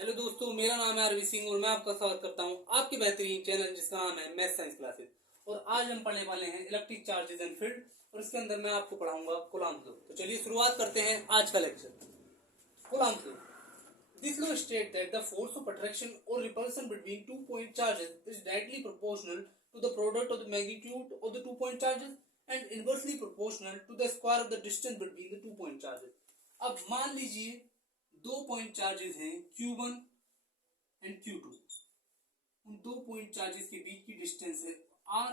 Hello दोस्तों, मेरा नाम है आरवी सिंह और मैं आपका स्वागत करता हूं आपके बेहतरीन चैनल जिसका नाम है मैथ साइंस क्लासेस। और आज हम पढ़ने वाले हैं इलेक्ट्रिक चार्जेस एंड फील्ड और इसके अंदर मैं आपको पढ़ाऊंगा कूलॉम लॉ। तो चलिए शुरुआत करते हैं आज का lecture. Coulomb law. This law state that the force of attraction और repulsion between 2 point charges is directly proportional to the product of the magnitude of the 2 point charges and inversely proportional to the square of the distance between the 2 point charges. अब मान लीजिए 2 point charges हैं Q1 and Q2। उन 2 point charges के बीच की distance है R।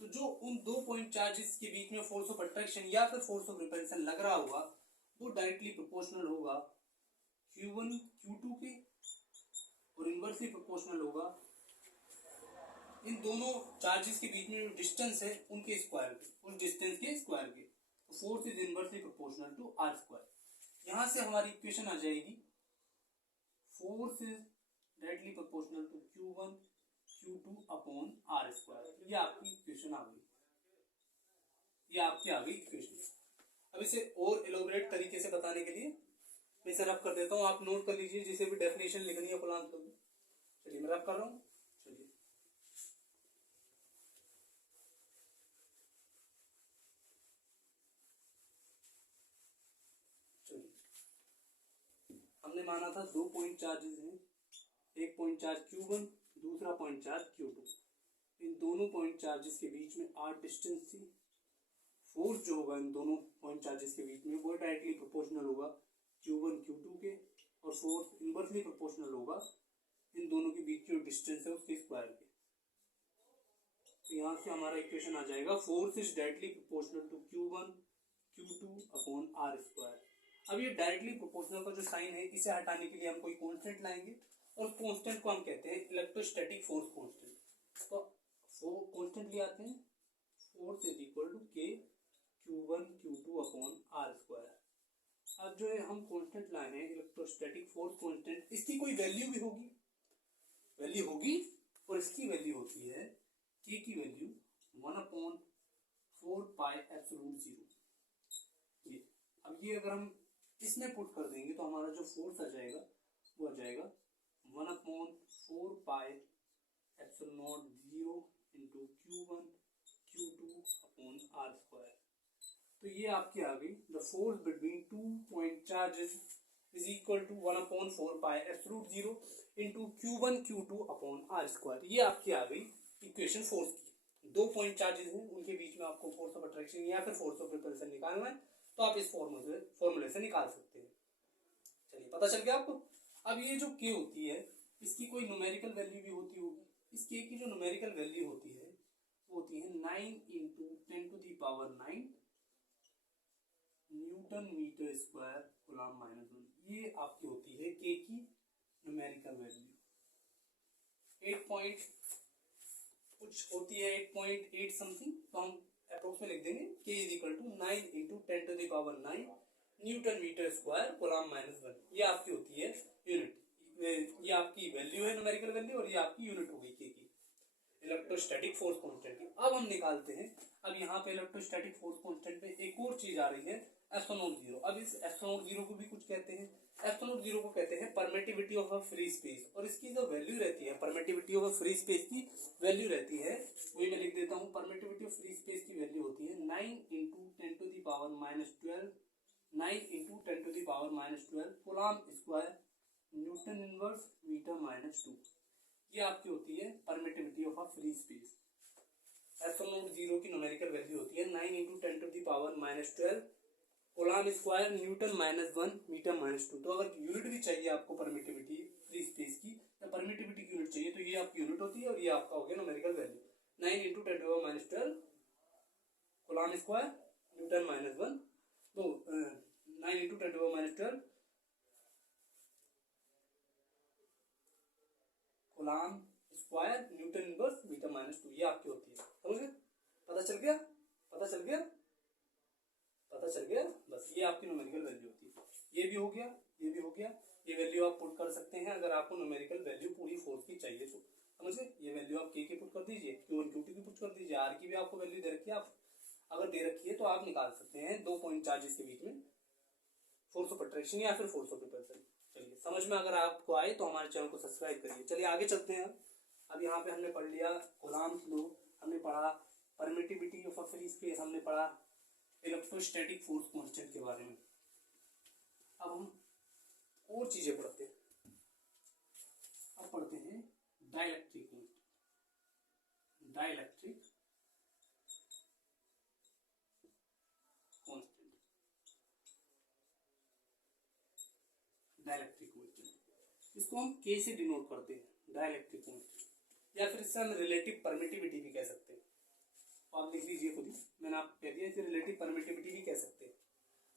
तो जो उन 2 पॉइंट चार्जेस के बीच में फोर्स ऑफ अट्रैक्शन या फिर फोर्स ऑफ रिपल्सन लग रहा होगा वो डायरेक्टली प्रोपोर्शनल होगा Q1 Q2 के और इनवर्सली प्रोपोर्शनल होगा इन दोनों चार्जेस के बीच में जो डिस्टेंस है उनके स्क्वायर के, उस डिस्टेंस के स्क्वायर के। तो force is inversely proportional to R square. यहां से हमारी इक्वेशन आ जाएगी force is directly proportional to Q1 Q2 upon R square. ये आपकी इक्वेशन आ गई, ये आपकी आ गई इक्वेशन। अब इसे और एलोबरेट तरीके से बताने के लिए मैं इसे रफ कर देता हूं, आप नोट कर लीजिए जिसे भी डेफिनेशन लिखनी है कूलॉम लॉ की। चलिए मैं रफ कर रहा हूं। चलिए हमने माना था 2 पॉइंट चार्जेस हैं, एक पॉइंट चार्ज Q1, दूसरा पॉइंट चार्ज Q2। इन दोनों पॉइंट चार्जेस के बीच में R डिस्टेंस थी। फोर्स जो होगा इन दोनों पॉइंट चार्जेस के बीच में वो डायरेक्टली प्रोपोर्शनल होगा Q1 Q2 के और फोर्स इनवर्सली प्रोपोर्शनल होगा इन दोनों के बीच जो डिस्टेंस है उसके स्क्वायर के। तो यहाँ से हमारा इक्वेशन आ जाएगा force is directly proportional to Q1 Q2 upon R square. अब ये डायरेक्टली प्रोपोर्शनल का जो साइन है इसे हटाने के लिए हम कोई कांस्टेंट लाएंगे और कांस्टेंट को हम कहते हैं इलेक्ट्रोस्टैटिक फोर्स कांस्टेंट। तो कांस्टेंट ले आते हैं, force is equal to K Q1 Q2 upon R square. अब जो है हम कांस्टेंट लाए हैं इलेक्ट्रोस्टैटिक फोर्स कांस्टेंट, इसकी कोई वैल्यू भी होगी, वैल्यू होगी और इसकी वैल्यू होती है K की वैल्यू 1 अपॉन 4 पाई एप्सिलॉन 0। ये अब ये अगर हम इसमें पुट कर देंगे तो हमारा जो फोर्स आ जाएगा वो आ जाएगा 1 upon 4 pi epsilon 0 into Q1 Q2 upon R square. तो ये आपकी आ गई the force between 2 point charges is equal to 1 upon 4 pi epsilon 0 into Q1 Q2 upon R square. ये आपकी आ गई इक्वेशन फोर्स की। 2 पॉइंट चार्जेस हैं, उनके बीच में आपको फोर्स ऑफ अट्रैक्शन या फिर फोर्स ऑफ रिपल्सन निकालना है तो आप इस फॉर्मूले से निकाल सकते हैं। चलिए पता चल गया आपको। अब ये जो K होती है इसकी कोई न्यूमेरिकल वैल्यू भी होती होगी। इस K की जो न्यूमेरिकल वैल्यू होती है वो होती है 9 into 10 to the power 9 newton metre square coulomb minus 1। ये आपकी होती है K की न्यूमेरिकल वैल्यू। 8 पॉइंट कुछ होती है 8.8 समथिंग, तो हम अप्रोक्स में लिख देंगे K is equal to 9 into 10 to the power 9 newton metre square coulomb minus 1। ये आपकी होती है यूनिट, ये आपकी वैल्यू है न्यूमेरिकल वैल्यू और ये आपकी यूनिट हो गई K की इलेक्ट्रोस्टैटिक फोर्स कांस्टेंट की। अब हम निकालते हैं, अब यहाँ पे इलेक्ट्रोस्टैटिक फोर्स कांस्टेंट में एक और चीज आ रही है एप्सिलॉन 0। अब इस एप्सिलॉन 0 को भी कुछ कहते हैं, एप्सिलॉन 0 को कहते हैं permittivity of a free space. और इसकी जो वैल्यू रहती है permittivity of a free space की वैल्यू रहती है, वही मैं लिख देता हूँ। परमिटिविटी ऑफ फ्री स्पेस की वैल्यू होती है 9 into 10 to the power minus 12 9 into 10 to the power minus 12 coulomb square newton inverse metre minus 2। ये आपकी होती है permittivity of a free space. Epsilon 0 की न्यूमेरिकल वैल्यू होती है 9 into 10 to the power minus 12 coulomb square newton minus 1 metre minus 2। तो अगर unit भी चाहिए आपको परमिटिविटी फ्री स्पेस की या परमिटिविटी की यूनिट चाहिए तो ये आपकी यूनिट होती है और ये आपका हो गया numerical value 9 into 10 to the power minus 12 coulomb square newton minus 1। तो 9 into 10 to the power minus 12 coulomb square newton inverse metre minus 2। ये आपकी होती है। समझ गए? पता चल गया? पता चल गया? पता चल गया? बस ये आपकी न्यूमेरिकल वैल्यू होती है। ये भी हो गया, ये भी हो गया। ये वैल्यू आप पुट कर सकते हैं अगर आपको न्यूमेरिकल वैल्यू पूरी फोर्स की चाहिए तो। समझ गए? ये वैल्यू आप K की पुट कर दीजिए, Q1 Q2 की पुट कर दीजिए, R की भी आपको वैल्यू दे रखी है। आप अगर दे रखी है तो आप निकाल सकते हैं 2 पॉइंट चार्जेस के बीच में फोर्स ऑफ अट्रैक्शन या फिर फोर्स ऑफ रिपल्सन। चलिए समझ में अगर आपको आए तो हमारे चैनल को सब्सक्राइब करिए। चलिए आगे चलते हैं। अब यहाँ पे हमने पढ़ लिया कूलॉम्स लॉ, हमने पढ़ा permittivity of a free space, हमने पढ़ा इलेक्ट्रोस्टैटिक फोर्स कांस्टेंट के बारे में। अब हम और चीजें पढ़ते हैं। अब पढ़ते हैं dielectric constant. Dielectric constant, dielectric constant, इसको हम के से डिनोट करते हैं, डाइलेक्ट्रिक कांस्टेंट, या फिर इससे हम रिलेटिव परमिटिविटी भी कह सकते हैं। तो आप लिख लीजिए खुद ही, मैंने आप कह दिया इसे रिलेटिव परमिटिविटी भी कह सकते हैं।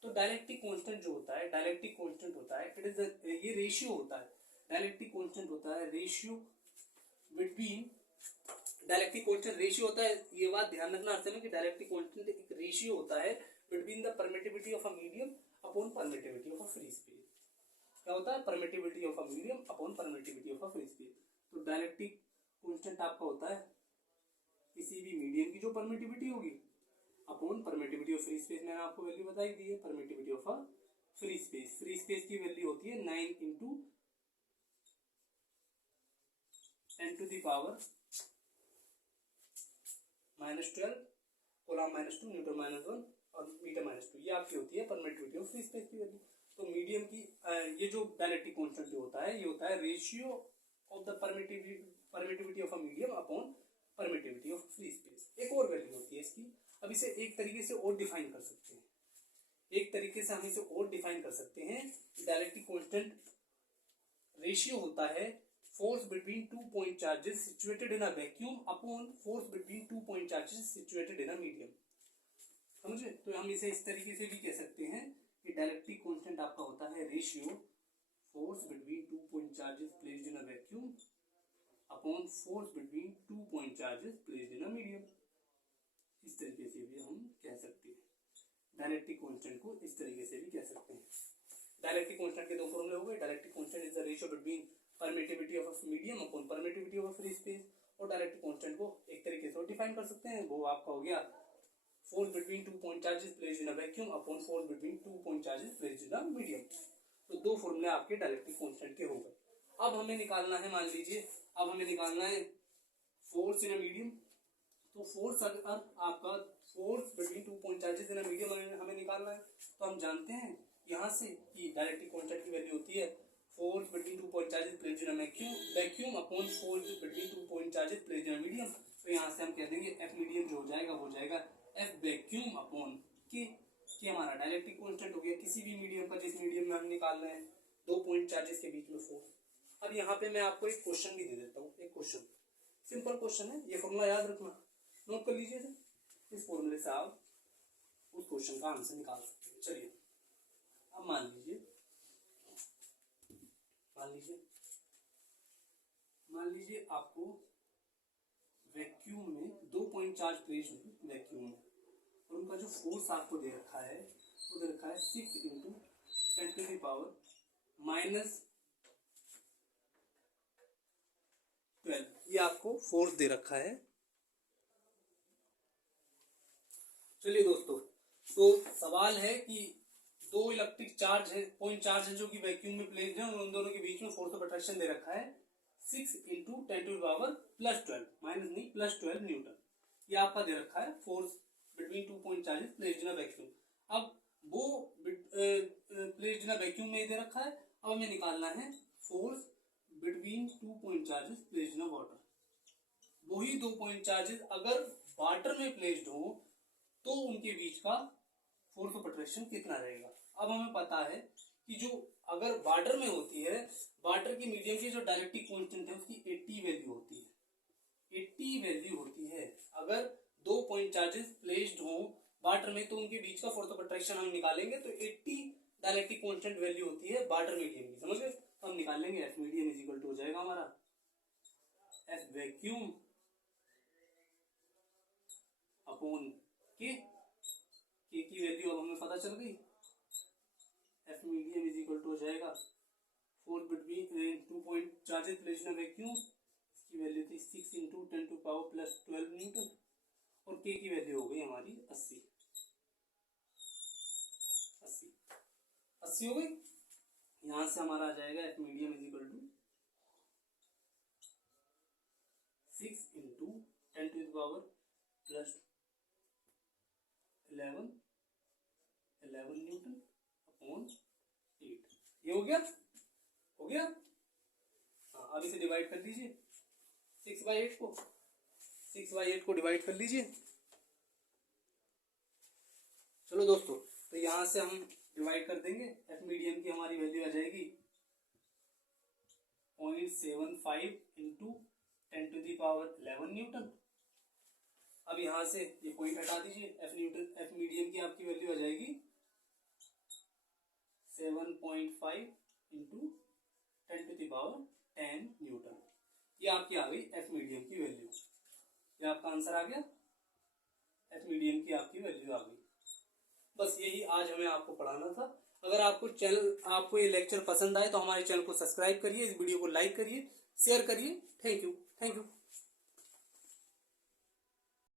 तो डाइलेक्ट्रिक कांस्टेंट जो होता है, डाइलेक्ट्रिक कांस्टेंट होता है, इट इज ये रेशियो होता है। डाइलेक्ट्रिक कांस्टेंट होता है ratio between, dielectric constant ratio होता है, ये बात ध्यान रखना अर्थ में कि डाइलेक्ट्रिक कांस्टेंट एक रेशियो होता है between the permittivity of a medium upon permittivity of a free space. क्या होता है? Permittivity of a medium upon permittivity of a free space. तो डाइलेक्ट्रिक कांस्टेंट आपका होता है किसी भी मीडियम की जो परमिटिविटी होगी upon permittivity of free space. मैंने आपको वैल्यू बताई दी है permittivity of a free space. Free space की वैल्यू होती है 9 into 10 to the power -12 coulomb -2 newton -1 और मीटर -2, ये आपकी होती है परमिटिविटी ऑफ फ्री स्पेस की वैल्यू। तो मीडियम की ये जो डाइलेक्ट्रिक कांस्टेंट जो होता है ये होता है ratio of the permittivity of a medium upon permittivity of free space. एक और वैल्यू होती है इसकी। अब इसे एक तरीके से और डिफाइन कर सकते हैं, एक तरीके से हम इसे और डिफाइन कर सकते हैं। डाइलेक्ट्रिक कांस्टेंट रेशियो होता है force between 2 point charges situated in a vacuum upon force between 2 point charges situated in a medium. समझे? तो हम इसे इस तरीके से भी कह सकते हैं कि डाइलेक्ट्रिक कांस्टेंट आपका होता है ratio force between 2 point charges placed in a vacuum upon force between 2 point charges placed in a medium. इस तरीके से भी हम कह सकते हैं डाइलेक्ट्रिक कांस्टेंट को, इस तरीके से भी कह सकते हैं। डाइलेक्ट्रिक कांस्टेंट के दो फॉर्मूले हो गए। Dielectric constant is the ratio between permittivity of a medium upon permittivity of a free space. और डाइलेक्ट्रिक कांस्टेंट को एक तरीके से डिफाइन कर सकते हैं, वो आपका हो गया force between 2 point charges placed in a vacuum upon force between 2 point charges placed in a medium. तो दो फॉर्मूले आपके डाइलेक्ट्रिक कांस्टेंट के हो गए। अब हमें निकालना है, मान लीजिए अब हमें निकालना है फोर्स इन अ मीडियम। तो फोर्स अगर आपका force between 2 point charges in a medium हमें निकालना है, तो हम जानते हैं यहाँ से कि डाइलेक्ट्रिक कांस्टेंट की वैल्यू होती है force between 2 point charges placed in a vacuum upon force between 2 point charges placed in a medium. तो यहाँ से हम कह देंगे एफ मीडियम जो हो जाएगा वो जाएगा एफ वैक्यूम अपॉन के हमारा डाइलेक्ट्रिक कांस्टेंट हो गया किसी भी मीडियम का जिस मीडियम में हम निकाल रहे हैं 2 पॉइंट चार्जेस के बीच में फोर्स। अब यहाँ पे मैं आपको एक क्वेश्चन भी दे देता हूँ, एक क्वेश्चन, सिंपल क्वेश्चन है, ये फॉर्मूला याद रखना, नोट कर लीजिए। इस फॉर्मूले से आप उस क्वेश्चन का आंसर निकाल सकते हैं। चलिए अब मान लीजिए आपको वैक्यूम में 2 पॉइंट चार्ज प्लेस्ड है वैक्यूम में, और उनका जो फोर्स आपको दे रखा है वो दे रखा है 6 इंटू 10 टू द पावर -12, ये आपको फोर्स दे रखा है। चलिए दोस्तों, तो सवाल है कि दो इलेक्ट्रिक चार्ज है, पॉइंट चार्ज है जो कि वैक्यूम में प्लेस्ड है, और उन दोनों के बीच में फोर्स ऑफ अट्रैक्शन दे रखा है 6 into 10 to the power +12 minus नहीं +12 न्यूटन। ये आपका दे रखा है force between 2 point charges placed in a vacuum. अब वो प्लेस्ड इन अ वैक्यूम में दे रखा है। अब हमें निकालना है force between 2 point charges placed in a water. वही 2 पॉइंट चार्जेस अगर वाटर में प्लेस्ड हो तो उनके बीच का फोर्स ऑफ अट्रैक्शन कितना रहेगा। अब हमें पता है कि जो अगर वाटर में होती है, वाटर की मीडियम की जो डाइलेक्ट्रिक कांस्टेंट है उसकी 80 वैल्यू होती है, 80 वैल्यू होती है। अगर 2 पॉइंट चार्जेस प्लेस्ड हो वाटर में तो उनके बीच का फोर्स ऑफ अट्रैक्शन हम निकालेंगे तो 80 डाइलेक्ट्रिक कांस्टेंट वैल्यू होती है वाटर मीडियम की, समझ गए। तो हम निकाल लेंगे F medium is equal to हो जाएगा हमारा एफ वैक्यूम अपॉन के की वैल्यू अब हमें पता चल गई। F medium is equal to हो जाएगा force between 2 point charges placed in a vacuum, इसकी वैल्यू थी 6 इंटू 10 टू पावर +12 न्यूटन, और के की वैल्यू हो गई हमारी 80 हो गई। यहाँ यहां से हमारा आ जाएगा F medium is equal to 6 into 10 to the power plus 11 newton upon 8। ये हो गया, हो गया। हाँ, अब इसे डिवाइड कर दीजिए 6/8 को, 6/8 को डिवाइड कर लीजिए। चलो दोस्तों, तो यहां से हम डिवाइड कर देंगे, एफ मीडियम की हमारी वैल्यू आ जाएगी 0.75 into 10 to the power 11 newton. अब यहां से ये पॉइंट हटा दीजिए, एफ मीडियम की आपकी वैल्यू आ जाएगी 7.5 into 10 to the power 10 newton. ये आपकी आ गई एफ मीडियम की वैल्यू। ये आपका आंसर आ गया, एफ मीडियम की आपकी वैल्यू आ गई। बस यही आज हमें आपको पढ़ाना था। अगर आपको ये लेक्चर पसंद आए तो हमारे चैनल को सब्सक्राइब करिए, इस वीडियो को लाइक करिए, शेयर करिए। Thank you.